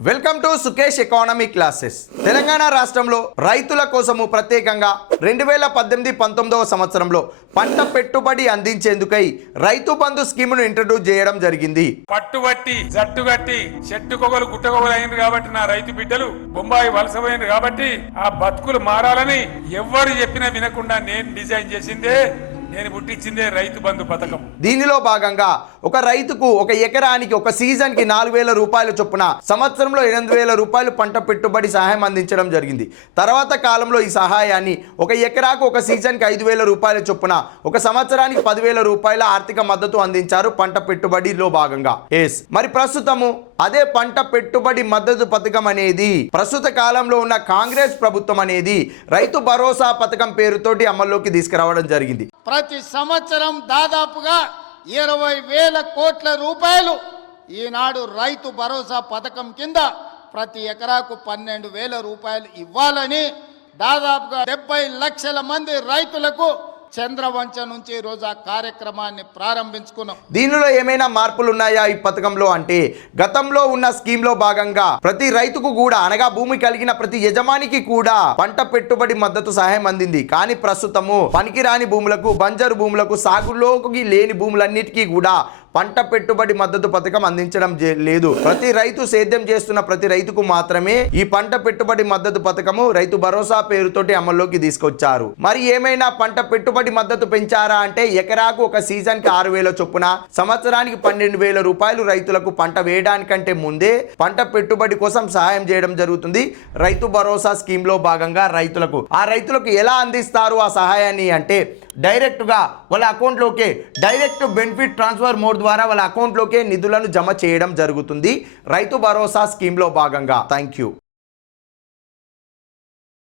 Welcome to Sukesh economy classes. Telangana రాష్ట్రంలో రైతుల కోసము ప్రత్యేకంగా 2018-19 సంవత్సరంలో పంట పెట్టుబడి అందించేందుకై రైతు బంధు స్కీమును ఇంట్రడ్యూస్ చేయడం జరిగింది. పట్టుబట్టి జట్టుగట్టి చెట్టుకొగలు గుట్టకొగలు అయింది కాబట్టి నా రైతు బిడ్డలు బొంబాయి వలసపోయింది కాబట్టి ఆ బతుకులు మారాలని ఎవ్వరు చెప్పినా వినకుండా నేను డిజైన్ చేసిందే, నేను పుట్టించిందే రైతు బంధు పథకం. దీనిలో భాగంగా ఒక రైతుకు ఒక ఎకరానికి ఒక సీజన్ కి 4,000 రూపాయల చొప్పున సంవత్సరంలో 8,000 రూపాయలు పంట పెట్టుబడి సహాయం అందించడం జరిగింది. తర్వాత కాలంలో ఈ సహాయాన్ని ఒక ఎకరాకు ఒక సీజన్ కి 5,000 రూపాయల చొప్పున ఒక సంవత్సరానికి 10,000 రూపాయల ఆర్థిక మద్దతు అందించారు పంట పెట్టుబడిలో భాగంగా. మరి ప్రస్తుతము అదే పంట పెట్టుబడి మద్దతు పథకం అనేది ప్రస్తుత కాలంలో ఉన్న కాంగ్రెస్ ప్రభుత్వం అనేది రైతు భరోసా పథకం పేరుతోటి అమల్లోకి తీసుకురావడం జరిగింది. ప్రతి సంవత్సరం దాదాపుగా 20,000 కోట్ల రూపాయలు ఈనాడు రైతు భరోసా పథకం కింద ప్రతి ఎకరాకు 12,000 రూపాయలు ఇవ్వాలని దాదాపుగా 70 లక్షల మంది రైతులకు చంద్రవంచ నుంచి ఈ రోజు ఆ కార్యక్రమాన్ని ప్రారంభించుకున్నాం. దీనిలో ఏమైనా మార్పులు ఉన్నాయా ఈ పథకంలో అంటే, గతంలో ఉన్న స్కీమ్ లో భాగంగా ప్రతి రైతుకు కూడా అనగా భూమి కలిగిన ప్రతి యజమానికి కూడా పంట పెట్టుబడి మద్దతు సహాయం అందింది. కానీ ప్రస్తుతము పనికిరాని భూములకు, బంజరు భూములకు, సాగులోకి లేని భూములన్నిటికీ కూడా పంట పెట్టుబడి మద్దతు పథకం అందించడం లేదు. ప్రతి రైతు సేద్యం చేస్తున్న ప్రతి రైతుకు మాత్రమే ఈ పంట పెట్టుబడి మద్దతు పథకము రైతు భరోసా పేరుతోటి అమల్లోకి తీసుకొచ్చారు. మరి ఏమైనా పంట పెట్టుబడి మద్దతు పెంచారా అంటే, ఎకరాకు ఒక సీజన్ కి 6,000 చొప్పున సంవత్సరానికి 12,000 రూపాయలు రైతులకు పంట వేయడానికంటే ముందే పంట పెట్టుబడి కోసం సహాయం చేయడం జరుగుతుంది. రైతు భరోసా స్కీమ్ లో భాగంగా ఆ రైతులకు ఎలా అందిస్తారు ఆ సహాయాన్ని అంటే, డైరెక్ట్ గా వాళ్ళ అకౌంట్లోకే డైరెక్ట్ బెనిఫిట్ ట్రాన్స్ఫర్ మోడ్ ద్వారా వాళ్ళ అకౌంట్లోకే నిధులను జమ చేయడం జరుగుతుంది రైతు భరోసా స్కీమ్ లో భాగంగా. Thank you.